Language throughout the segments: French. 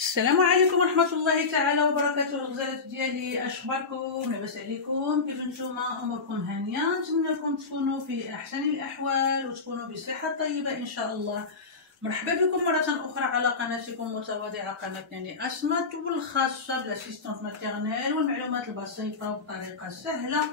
السلام عليكم ورحمة الله تعالى وبركاته. الغزالات ديالي، أشباركم؟ لاباس عليكم؟ كيف نتوما؟ أموركم هانية؟ نتمنى لكم تكونوا في أحسن الأحوال وتكونوا بصحة طيبة إن شاء الله. مرحبا بكم مرة أخرى على قناتكم المتواضعة، قناتنا أسمت، والخاصة بالأسيستونت ماتيرنيل والمعلومات البسيطة وبطريقة سهلة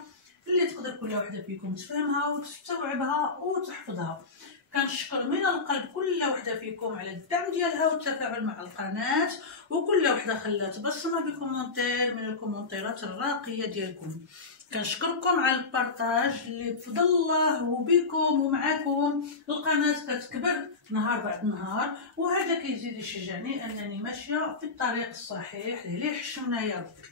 اللي تقدر كل وحدة فيكم تفهمها وتستوعبها وتحفظها. كنشكر من القلب كل وحده فيكم على الدعم ديالها والتفاعل مع القناه، وكل وحده خلات بصمه بكومونتير من الكومونتيرات الراقيه ديالكم. كنشكركم على البارطاج اللي بفضل الله وبكم ومعاكم القناه كتكبر نهار بعد نهار، وهذا كيزيد يشجعني انني ماشيه في الطريق الصحيح اللي حشمنا يا ربي.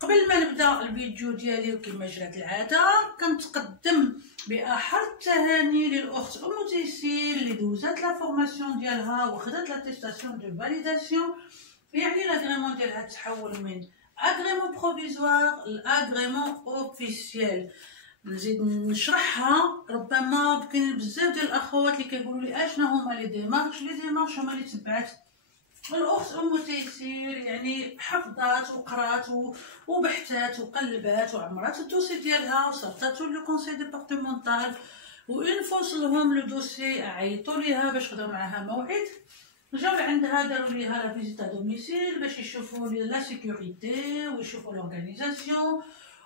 قبل ما نبدا الفيديو ديالي وكما جرات العاده كنتقدم باحر التهاني للاخت ام تيسير اللي دوزات لا فورماسيون ديالها وخدات لاتيستاسيون دو فاليداسيون، يعني لاغريمون ديالها تحول من اغريمون بروفيزوار لاغريمون اوفيسيال. نزيد نشرحها، ربما كاين بزاف ديال الاخوات اللي كيقولوا لي اشنا هما لي ديمارش هما اللي تبعات الاخت ام تيسير، يعني حفظات وقرات وبحثات وقلبات وعمرات الدوسي ديالها وصيفطاتو لو كونساي ديبارتمونطال، وين فوصلهم لو دوسي عيطوا ليها باش خداو معاها موعد، جاو لعندها داروا ليها لا فيزيت ا دوميسيل باش يشوفوا لا سيكوريتي ويشوفوا لورغانيزاسيون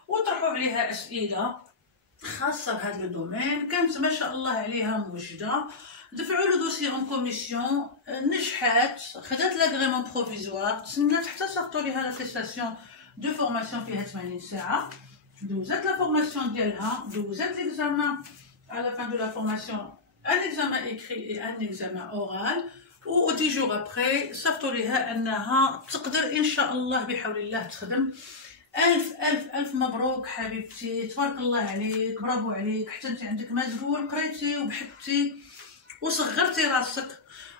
وطرحوا عليها اسئله خاصه بهذا لو دومين. كانت ما شاء الله عليها موجده، دفعوا له دوسي اون كوميسيون، نجحات، خدات لاغريمون بروفيزوار، تسنات حتى صيفطوا ليها لاتيستاسيون دو فورماسيون فيها 80 ساعه، دوزات لا فورماسيون ديالها، دوزات ليكزامان على فان دو لا فورماسيون، ان اكزامان ايكري اي ان اكزامان اورال، و 10 جور ابري صيفطوا ليها انها تقدر ان شاء الله بحول الله تخدم. ألف ألف ألف مبروك حبيبتي، تبارك الله عليك، برافو عليك، حتى انت عندك مزرور، قريتي وبحثتي وصغرتي راسك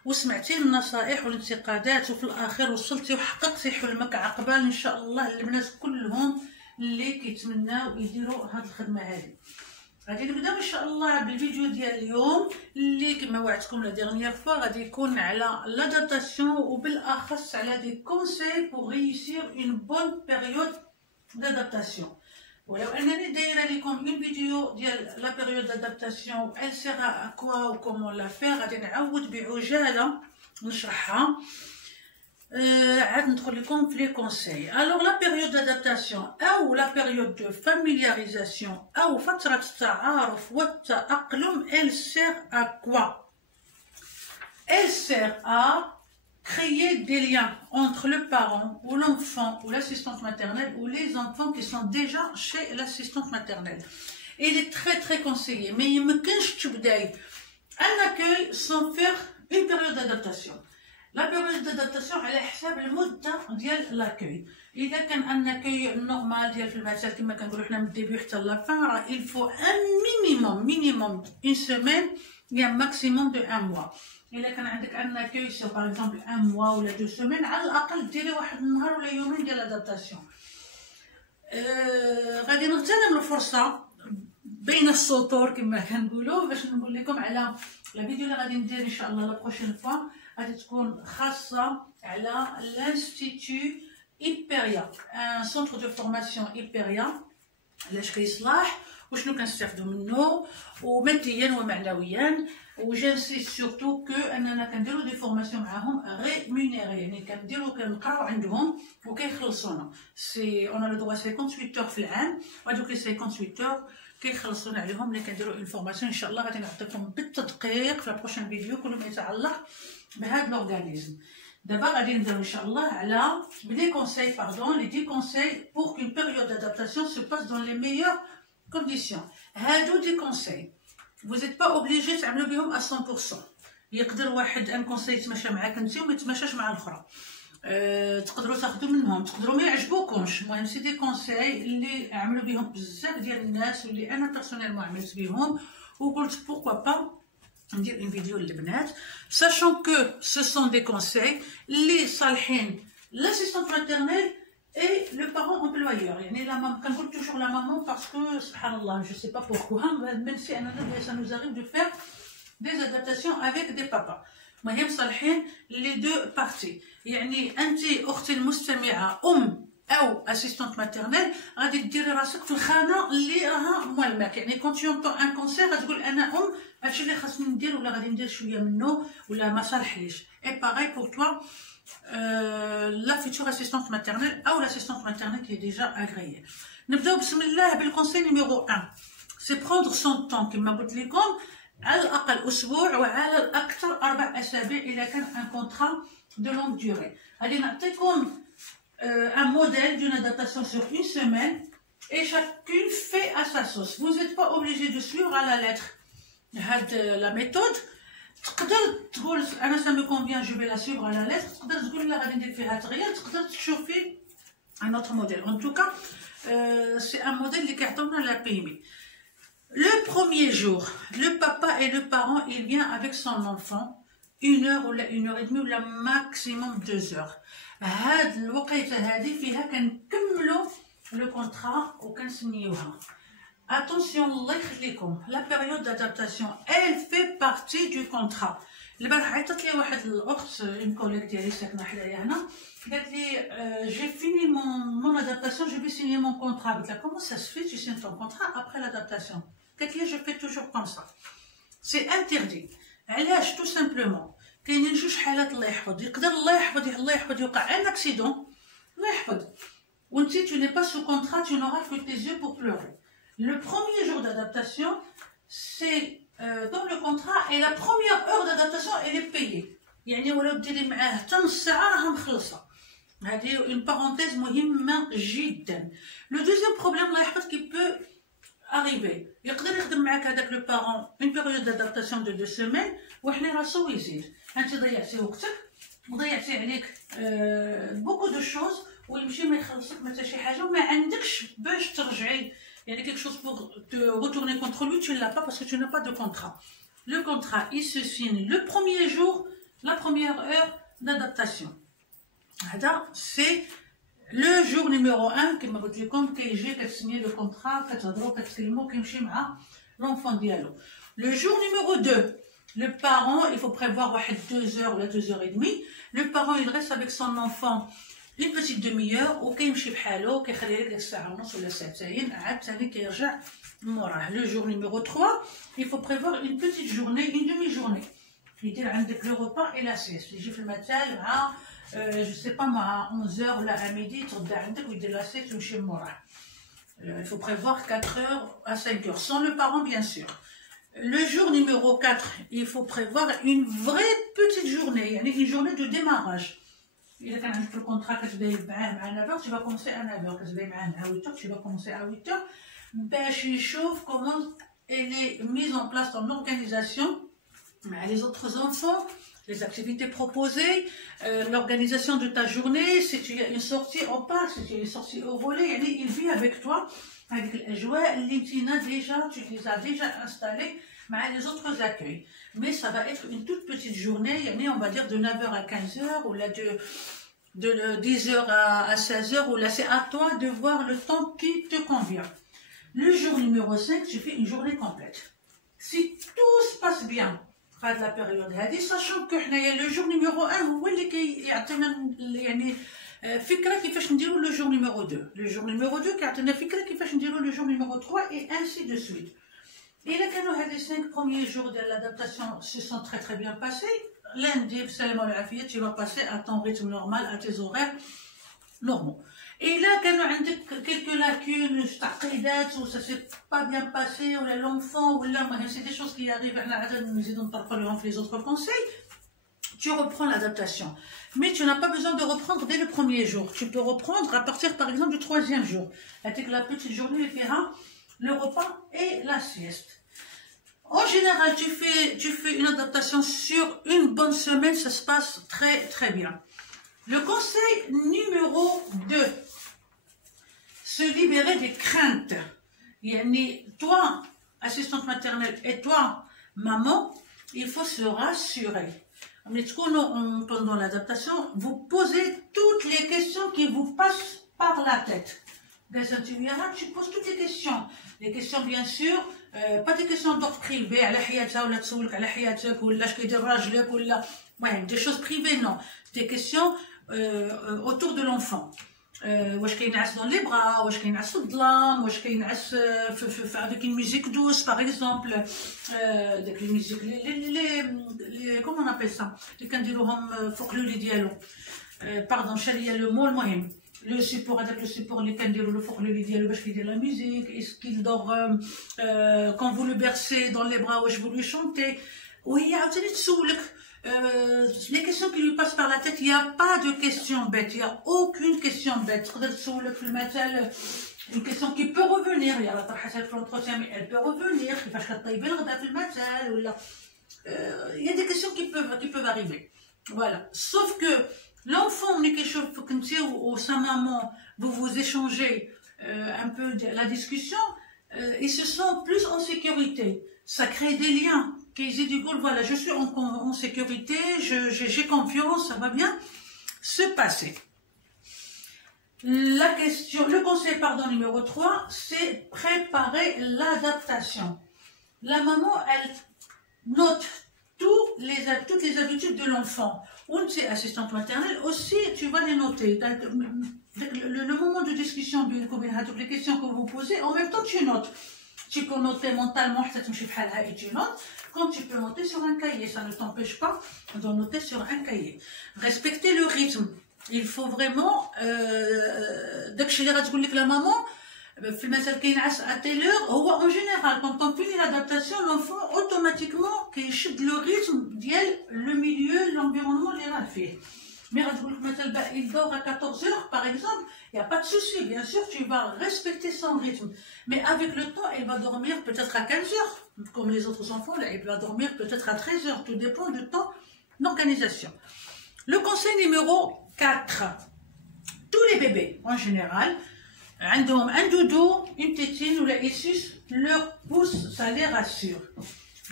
وسمعتي النصائح والانتقادات، وفي الاخير وصلتي وحققتي حلمك. عقبال ان شاء الله البنات كلهم اللي كيتمناو يديروا هاد الخدمه هذه. غادي نبداو ان شاء الله بالفيديو ديال اليوم اللي كما وعدتكم لا ديرنيير فوا غادي يكون على لادابتاسيون، وبالاخص على دي كونساي بور ريوسير اون بون بيريود دادابتاسيون. ولو انني دايره لكم اون فيديو ديال لا بيريود دادابتاسيون ال سيغا ا كوا و كومون لا فير، غادي نعاود بعجاله نشرحها. عاد ندخل لكم في لي كونساي. الوغ لا بيريود دادابتاسيون او لا بيريود دو فاميلياريزاسيون او فتره التعارف والتاقلم ال سيغ ا كوا؟ ال سيغ ا créer des liens entre le parent ou l'enfant ou l'assistante maternelle ou les enfants qui sont déjà chez l'assistante maternelle. Et il est très conseillé, mais il me cache un accueil sans faire une période d'adaptation. La période d'adaptation على حساب المدة ديال l'accueil. إذا كان un accueil normal ديال في المعتاد كما كنقولوا حنا من الديبي حتى لافان، راه il faut un minimum une semaine et un maximum de 1 mois. إلا كان عندك ان اكوي سو باغ اكزومبل 1 موا ولا 2 سيمين، على الاقل ديري واحد النهار ولا يومين ديال الادابتاسيون. غادي نغتنم الفرصه بين السطور كما كنقولوا باش نقول لكم على لا فيديو اللي غادي ندير ان شاء الله لا بروشين فوا، غادي تكون خاصه على لانستيتو إيبيريا، ان سونتر دو فورماسيون إيبيريا، علاش كيصلاح وشنو كنستافدوا منه وماديا ومعنويا. وجانسي سورتو كو اننا كنديرو دي فورماسيون معاهم ريمونيري، يعني كنقراو عندهم وكيخلصونا. سي اون لو دروا 58 اور في العام، وهذوك لي 58 اور كيخلصونا عليهم ملي كنديرو اون فورماسيون. ان شاء الله غادي نعطيكم بالتدقيق في البروشين فيديو كل ما يتعلق بهذا لورغانيزم. دابا غادي نبداو ان شاء الله على لي كونساي لي 10 كونساي بور كون بيريود دادابتاسيون سو باس دون لي ميور كونديسيون. هادو دي كونساي vous n'êtes pas obligé تعملوا بهم à 100%. يقدر واحد ان كونساي يتماشى معاك انت وما يتماشاش مع الاخرى، تقدروا تاخذوا منهم، تقدروا ما يعجبوكمش. المهم سي دي كونساي اللي عملوا بهم بزاف ديال الناس واللي انا بيرسونيلمون عملت بهم، وقلت بوركوا با ندير اون فيديو للبنات، ساشون كو سو سون دي كونساي اللي صالحين لاسيستونت ماتيرنيل et le parent employeur. يعني la maman, quand on dit toujours la maman parce que subhanallah, je sais pas pourquoi, même si ça nous arrive de faire des adaptations avec des papas. مهم صالحين لي دو بارتي. يعني انت اختي المستمعه او اسيستونت ماتيرنيل غادي ديري راسك في الخانه اللي راها موالماك. يعني كون tu entends ان كونسير غتقول انا هادشي اللي خاصني ندير ولا غادي ندير شويه منه ولا ما صالحليش. اي باغي بور توا لا فيتور اسيستونت ماتيرنيل او لاسيستونت ماتيرنيل كي ديجا اغريي. نبداو بسم الله بالكونسي نيميرو 1 سي بروندر سون طون كيما قلت لكم على الاقل اسبوع وعلى الاكثر 4 اسابيع اذا كان ان كونترا دو لونغ ديوري. غادي نعطيكم un modèle d'une adaptation sur une semaine et chacune fait à sa sauce. Vous n'êtes pas obligé de suivre à la lettre la méthode. تقدر تقول انا ça me convient je vais la suivre à la lettre. تقدر تقول لا غادي ندير فيها تغيير. تقدر تشوفي un autre modèle. En tout cas c'est un modèle اللي كيعطيونا la PMI. Le premier jour le papa et le parent il vient avec son enfant 1 heure ولا 1 heure et demie ولا maximum 2 heures. هاد الوقيته هادي فيها كنكملوا لو كونطرا وكنسنيوها. اتونسيون الله يخليكم لا بيريود دادابتاسيون elle fait partie du contrat. البارح عيطت لي واحد الاخت اون كوليك ديالي ساكنه حدايا هنا قالت لي j'ai fini mon adaptation je vais signer mon contrat. قلت لها comment ça se fait tu signes ton contrat après l'adaptation. قالت لي je fais toujours comme ça. c'est interdit. علاش؟ tout simplement كاينين جوج حالات الله يحفظ. يقدر الله يحفظ يوقع ان اكسيدون الله يحفظ وانت tu n'es pas sous contrat tu n'auras que tes yeux pour pleurer. Le premier jour d'adaptation c'est dans le contrat et la première heure d'adaptation elle est payée. يعني ولو ديري معاه حتى نص ساعه راها مخلصه. هذه une parenthèse مهمه جدا. Le deuxième problème الله يحفظ qui peut arriver يقدر يخدم معاك هذاك لو بارون une période d'adaptation de 2 semaines وحنا راسو يزيد. انت ضيعتي وقتك وضيعتي عليك بوكو دو شوز ويمشي ما يخلصك ما حتى شي حاجه وما عندكش باش ترجعي. يعني quelque chose pour te retourner contre lui tu ne l'as pas parce que tu n'as pas de contrat. Le contrat il se signe le premier jour la première heure d'adaptation. هذا c'est le jour numéro 1 كما قلت لكم كيجي كتسني لو كونطرا كتهضروا كتكلموا كيمشي مع l'enfant ديالو. Le jour numéro 2 le parent il faut prévoir 2 heures ou 2 heures et demie. Le parent il reste avec son enfant une petite demi-heure وكيمشي بحالو كيخلي لك ساعه ونص ولا ساعتين عاد ثاني كيرجع موراه. Le jour numéro 3 il faut prévoir une petite journée une demi-journée يدير عندك لو repas et la sieste. يجي في المثال مع je sais pas مع 11 heures ولا à midi ترد عندك ويدير لا سيست ويمشي موراه. Il faut prévoir 4 heures à 5 heures sans le parent bien sûr. Le jour numéro 4 il faut prévoir une vraie petite journée يعني une journée de démarrage. إذا كان عندك الكونطرا كتبداي معاه مع 9 tu vas commencer à 9 كتبداي معاه مع 8 tu vas commencer à 8 باش يشوف comment elle est mise en place ton organisation مع les autres enfants les activités proposées l'organisation de ta journée si tu as une sortie au parc si tu as une sortie au volet يعني il vit avec toi avec الأجواء اللي نتينا déjà tu les as déjà installées مع les autres accueils. Mais ça va être une toute petite journée يعني on va dire de 9 heures à 15 heures ou là de 10 heures à 16 heures ou là c'est à toi de voir le temps qui te convient. Le jour numéro 5 tu fais une journée complète. Si tout se passe bien هاد la période هادي sachant que حنايا le jour numéro 1 هو اللي كيعطينا يعني فكره كيفاش نديرو le jour numéro 2. Le jour numéro 2 كيعطينا فكره كيفاش نديرو le jour numéro 3 et ainsi de suite. إلا كانوا هاد les 5 premiers jours de l'adaptation se sont très bien passés lundi بسلامة والعافية tu vas passer à ton rythme normal à tes horaires normaux. إلا كانوا عندك quelques lacunes تعقيدات و ça s'est pas bien passé ولا l'enfant ولا المهم c'est des choses qui arrivent احنا عاد نزيدو نطرقوا لهم في les autres conseils tu reprends l'adaptation. Mais tu n'as pas besoin de reprendre dès le premier jour. Tu peux reprendre à partir par exemple du 3e jour. Avec la petite journée fera le repas et la sieste. En général, tu fais une adaptation sur une bonne semaine, ça se passe très bien. Le conseil numéro 2, se libérer des craintes. Yani, toi, assistante maternelle, et toi, maman, il faut se rassurer. Pendant l'adaptation, vous posez toutes les questions qui vous passent par la tête. Tu poses toutes les questions. Les questions, bien sûr, pas des questions d'ordre privé, على حياتها ولا تسولك على حياتك ولا اش كيدير راجلك ولا Ouais, des choses privées, non. Des questions autour de l'enfant. واش كينعس dans les bras, واش كينعس في الظلام, واش كينعس avec une musique douce par exemple, داك les musiques les comment on appelle ça, اللي كنديروهم فوق لولي ديالو, pardon شنو هي le mot المهم, le support هذاك le support اللي كنديروا له فوق لولي ديالو باش كيدير la musique, est-ce qu'il dort quand vous le bercez dans les bras, واش vous lui chantez, وهي عاوتاني تسولك. Les questions qui lui passent par la tête, il n'y a pas de question bête, il n'y a aucune question bête. Une question qui peut revenir, il y a la tarhasat في l'entretien, mais elle peut revenir. Il y a des questions qui peuvent arriver. Voilà. Sauf que l'enfant, ou sa maman, vous échangez un peu la discussion, il se sent plus en sécurité. Ça crée des liens. Qu'ils aient du coup, voilà, je suis en sécurité, j'ai confiance, ça va bien se passer. La question, le conseil, pardon, numéro 3, c'est préparer l'adaptation. La maman, elle note toutes les habitudes de l'enfant. Ou c'est assistante maternelle, aussi, tu vas les noter. Le moment de discussion, les questions que vous posez, en même temps, tu notes. Tu peux noter mentalement, et tu notes. Quand tu peux noter sur un cahier, ça ne t'empêche pas de noter sur un cahier. Respecter le rythme. Il faut vraiment, dès que la maman, à telle heure, en général, quand on finit l'adaptation, l'enfant, automatiquement, qu'il chute le rythme, le milieu, l'environnement, les fait. Mais il dort à 14 heures, par exemple, il n'y a pas de souci. Bien sûr, tu vas respecter son rythme. Mais avec le temps, elle va dormir peut-être à 15 heures. Comme les autres enfants, elle va dormir peut-être à 13 heures. Tout dépend du temps d'organisation. Le conseil numéro 4. Tous les bébés, en général, un doudou, une tétine ou la issus, leur pouce, ça les rassure.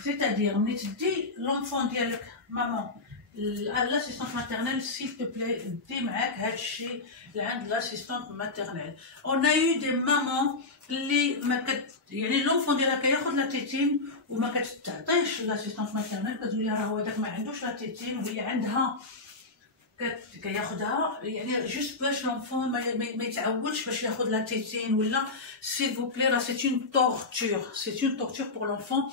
C'est-à-dire, l'enfant dit à maman, l'assistante maternelle, s'il te plaît, dis l'assistante maternelle. On a eu des mamans, l'enfant dit la tétine, ou l'assistante maternelle, parce qu'il y a la tétine, ou il y a كياخدها يعني juste باش l'enfant ما يتعودش باش ياخد la tétine ولا s'il vous plaît là c'est une torture pour l'enfant.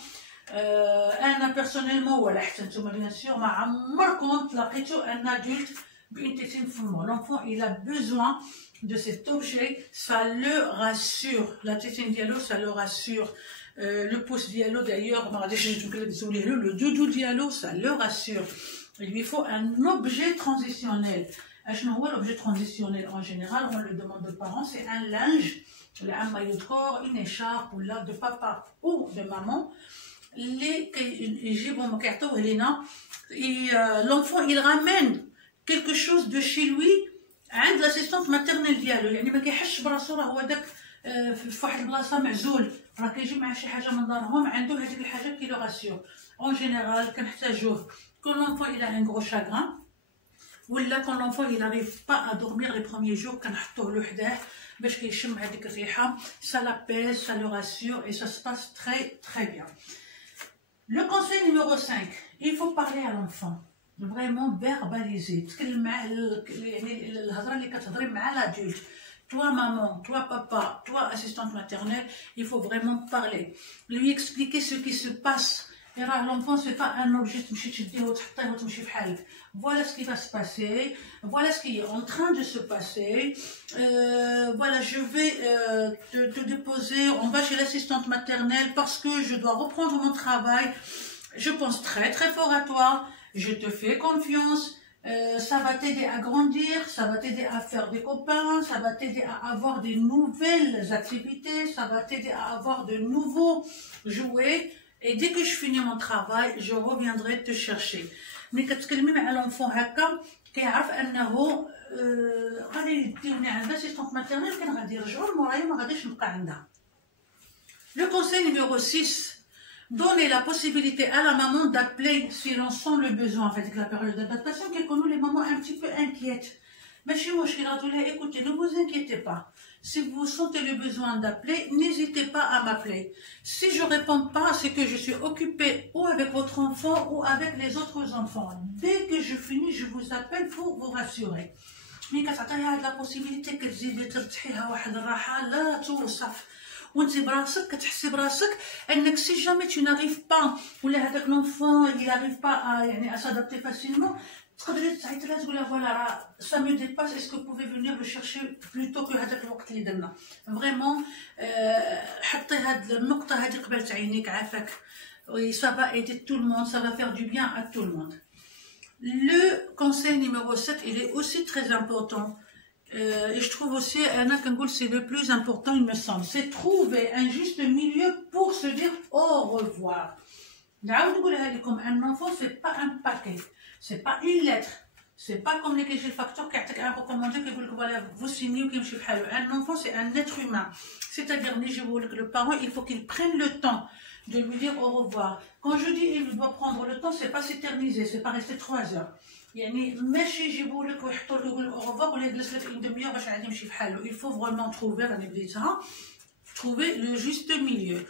انا personnellement ولا حتى نتوما bien sûr ما عمركم تلاقيتوا un adulte بune tétine فمو. L'enfant il a besoin de cet objet, ça le rassure. La tétine diallo ça le rassure. Le pouce diallo d'ailleurs le doudou diallo ça le rassure. Il lui faut un objet transitionnel. L'objet transitionnel en général, on le demande aux parents, c'est un linge, un maillot de corps, une écharpe ou là de papa ou de maman. L'enfant il ramène quelque chose de chez lui عند l'assistante maternelle ديالو, يعني ما كيحسش براسو راه هو داك في واحد البلاصه معزول, راه كيجي مع شي حاجه من دارهم, عنده هذيك الحاجه كي لو راسيور. En général كنحتاجوه quand l'enfant il a un gros chagrin, ou là quand l'enfant il n'arrive pas à dormir les premiers jours, كنحطوه له حداه باش كيشم هذيك الريحه, ça l'apaise, ça le rassure et ça se passe très très bien. Le conseil numéro 5, il faut parler à l'enfant, vraiment verbaliser, تكلم مع يعني الهضره اللي كتهضري مع l'adulte. Toi maman, toi papa, toi assistante maternelle, il faut vraiment parler, lui expliquer ce qui se passe. L'enfant, ce n'est pas un objet, voilà ce qui va se passer, voilà ce qui est en train de se passer, voilà, je vais te déposer, on va chez l'assistante maternelle parce que je dois reprendre mon travail, je pense très très fort à toi, je te fais confiance, ça va t'aider à grandir, ça va t'aider à faire des copains, ça va t'aider à avoir des nouvelles activités, ça va t'aider à avoir de nouveaux jouets. Et dès que je finis mon travail, je reviendrai te chercher. ملي كتكلمي مع l'enfant هكا كيعرف انه غادي يديوني عند l'assistante maternelle, كان غادي يرجعوا لمورايا ما غاديش نبقى عندها. Le conseil numéro 6, donner la possibilité à la maman d'appeler si l'on sent le besoin. En fait, avec la période d'adaptation, quelquefois les mamans un petit peu inquiètes. ماشي مشكل غتقول لها écoutez, ne vous inquiétez pas. Si vous sentez le besoin d'appeler, n'hésitez pas à m'appeler. Si je réponds pas, c'est que je suis occupée ou avec votre enfant ou avec les autres enfants. Dès que je finis, je vous appelle pour vous rassurer. ملي كتعطيها هاد لا بوسيبيليتي كتزيدي ترتاحيها واحد الراحه لا توصف، وانت براسك كتحسي براسك انك سي جامي tu n'arrives pas ولا هذاك l'enfant il arrive pas يعني à s'adapter facilement، تقدري تعيطي لها تقول لها فوالا راه ça me dépasse, est-ce que vous pouvez venir le chercher plutôt que هذاك الوقت اللي درنا. فريمون حطي هاد النقطه هذه قبل عينيك عافاك. Oui, ça va aider tout le monde, ça va faire du bien à tout le monde. Le conseil numéro 7, il est aussi très important. Et je trouve aussi, c'est le plus important, il me semble. C'est trouver un juste milieu pour se dire au revoir. Un enfant, c'est pas un paquet. C'est pas une lettre. C'est pas comme les cahiers facteurs qui ont un recommandé que vous signez ou qui me un enfant, c'est un être humain. C'est-à-dire, le parent, il faut qu'il prenne le temps de lui dire au revoir. Quand je dis il doit prendre le temps, c'est pas s'éterniser, c'est pas rester 3 heures. يعني ماشي يجيبوا لك ويحطوا لك يقول لك au revoir ولا يجلس لك une demi-heure باش عاد يمشي بحاله. Il faut vraiment trouver, راني بديتها, trouver le juste milieu.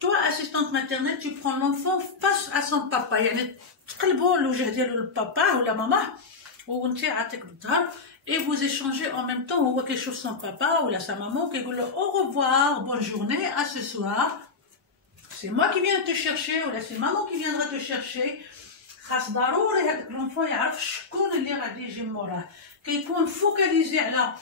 Toi, assistante maternelle, tu prends l'enfant face à son papa. يعني تقلبوا الوجه ديالو للبابا ولا ماما وانت عاتك بالظهر et vous échangez en même temps. هو كيشوف son papa ولا sa maman كيقول له au revoir, bonne journée, à ce soir. C'est moi qui viens te chercher ou là c'est maman qui viendra te chercher. خاص ضروري هذاك l'enfant يعرف شكون اللي غادي يجي موراه. كيكون فوكاليزي على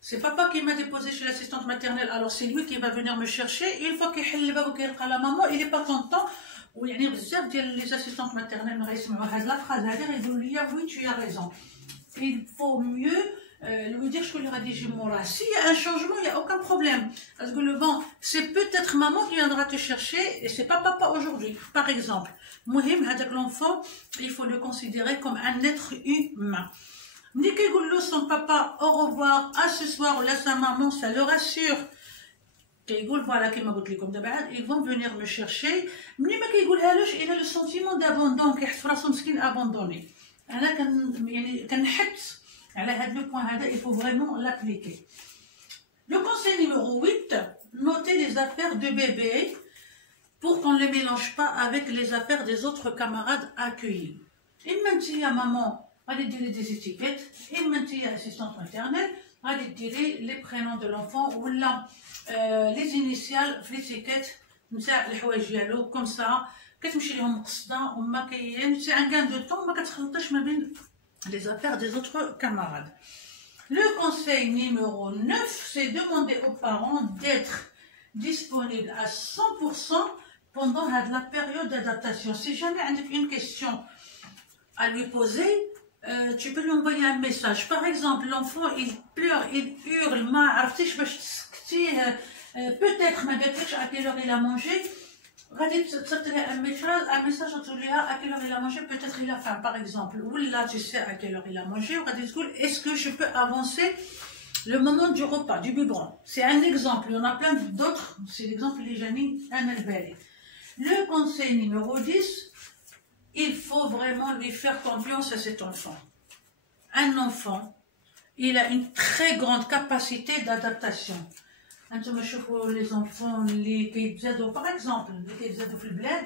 c'est papa qui m'a déposé chez l'assistante maternelle, alors c'est lui qui va venir me chercher. Une fois qu'il حل الباب وكيلقى la maman, il est pas content. ويعني بزاف ديال les assistantes maternelles ما غيسمعوا هاد la phrase هذه غيقولوا لي oui tu as raison. Il faut mieux lui dire شكون اللي غادي يجي موراه. S'il y a un changement, il y a aucun problème. Parce que le bon, c'est peut-être maman qui viendra te chercher et c'est pas papa aujourd'hui, par exemple. مهم هذاك l'enfant, il faut le considérer comme un être humain. Mni kaygoul lo son papa au revoir, à ce soir, ou là sa maman, ça le rassure. Kaygoul voilà كيما قلت لكم دابا ils vont venir me chercher. ملي ما كيقولهالوش il a le sentiment d'abandon, كيحس براسو مسكين abandonné. انا يعني كنحث على هذا le point هذا, il faut vraiment l'appliquer. Le conseil numéro 8, notez les affaires de bébé pour qu'on ne les mélange pas avec les affaires des autres camarades accueillis. إما نتيا maman غادي ديري des étiquettes, إما نتيا assistante maternelle غادي ديري les prénoms de l'enfant ولا les initiales في l'étiquette نتاع الحوايج ديالو comme ça كتمشي لهم مقصده وما كاين سي ان غان دو طون ما كتخلطش ما بين les affaires des autres camarades. Le conseil numéro 9, c'est demander aux parents d'être disponibles à 100% pendant la période d'adaptation. Si jamais on a une question à lui poser, tu peux lui envoyer un message. Par exemple, l'enfant, il pleure, il hurle, peut-être, à quelle heure il a mangé. Un message à quelle heure il a mangé, peut-être il a faim, par exemple. Ou là, tu sais à quelle heure il a mangé. Est-ce que je peux avancer le moment du repas, du biberon? C'est un exemple. Il y en a plein d'autres. C'est l'exemple de Janine Anelberi. Le conseil numéro 10, il faut vraiment lui faire confiance à cet enfant. Un enfant, il a une très grande capacité d'adaptation. انتم شوفوا لي زونفون اللي كيتزادوا باغ اكزومبل اللي كيتزادوا في البلاد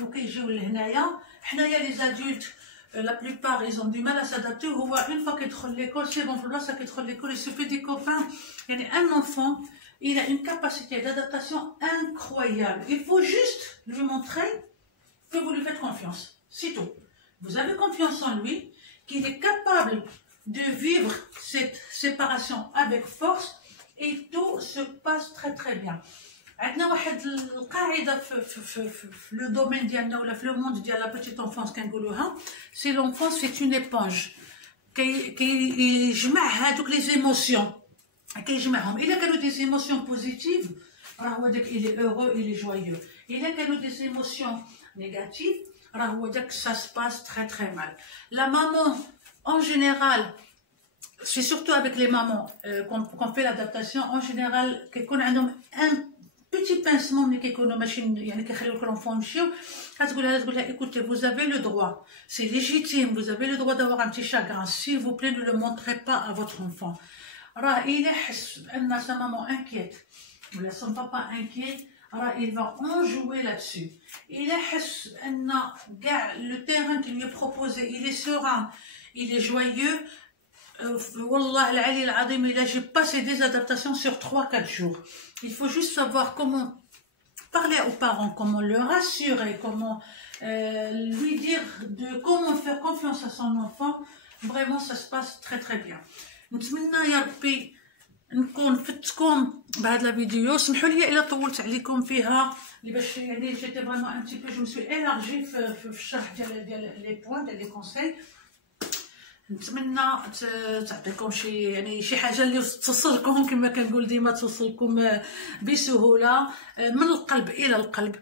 وكيجيو لهنايا حنايا لي زادولت لا بلوبار ils ont du mal à s'adapter. هو une fois كيدخل ليكول سي بون في البلاصه كيدخل ليكول il se fait des copains. يعني un enfant il a une capacité d'adaptation incroyable. Il faut juste lui montrer que vous lui faites confiance, c'est tout. Vous avez confiance en lui, qu'il est capable de vivre cette séparation avec force. Et tout se passe très très bien. عندنا واحد القاعده في le domaine ديالنا ولا في le monde ديال la petite enfance كنقولوها, c'est l'enfance c'est une éponge. كيجمع هذوك les émotions, كيجمعهم. الا كانوا des émotions positives راه هو داك il est heureux, il est joyeux. الا كانوا des émotions négatives راه هو داك ça se passe très très mal. La maman en général, c'est surtout avec les mamans qu'on fait l'adaptation. En général, qu'on a un بيتي بانسمون ملي كيكونوا ماشي يعني كيخليوك لونفون يمشيو، تقول لها écoutez vous avez le droit, c'est légitime, vous avez le droit d'avoir un petit chagrin, s'il vous plaît ne le montrez pas à votre enfant. راه إلا حس بأن sa maman inquiète ولا son papa inquiète راه il va en jouer là-dessus. إلا حس بأن كاع le terrain qui lui est proposé il est serein, il est joyeux, والله العلي العظيم إلا j'ai passé des adaptations sur 3-4 jours. Il faut juste savoir comment parler aux parents, comment le rassurer, comment lui dire comment faire confiance à son enfant. Vraiment ça se passe très très bien. نتمنى يا ربي نكون فتكم بهاد لا فيديو. سمحوا لي الا طولت عليكم فيها باش يعني جيتي فريمون ان تي بو جو مسوي الارجي في الشرح ديال لي بوين ديال لي كونساي. نتمنى تعطيكم شي حاجه اللي توصلكم كما كنقول ديما توصلكم بسهوله من القلب الى القلب.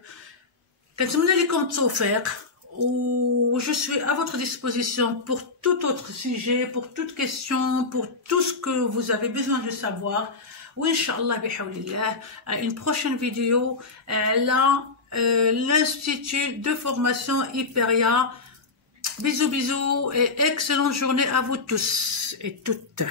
كنتمنى لكم التوفيق و je suis à votre disposition pour tout autre sujet, pour toute question, pour tout ce que vous avez besoin de savoir. Inch'Allah bihawlillah, à une prochaine vidéo à l'Institut de formation Hyperia. Bisous bisous et excellente journée à vous tous et toutes.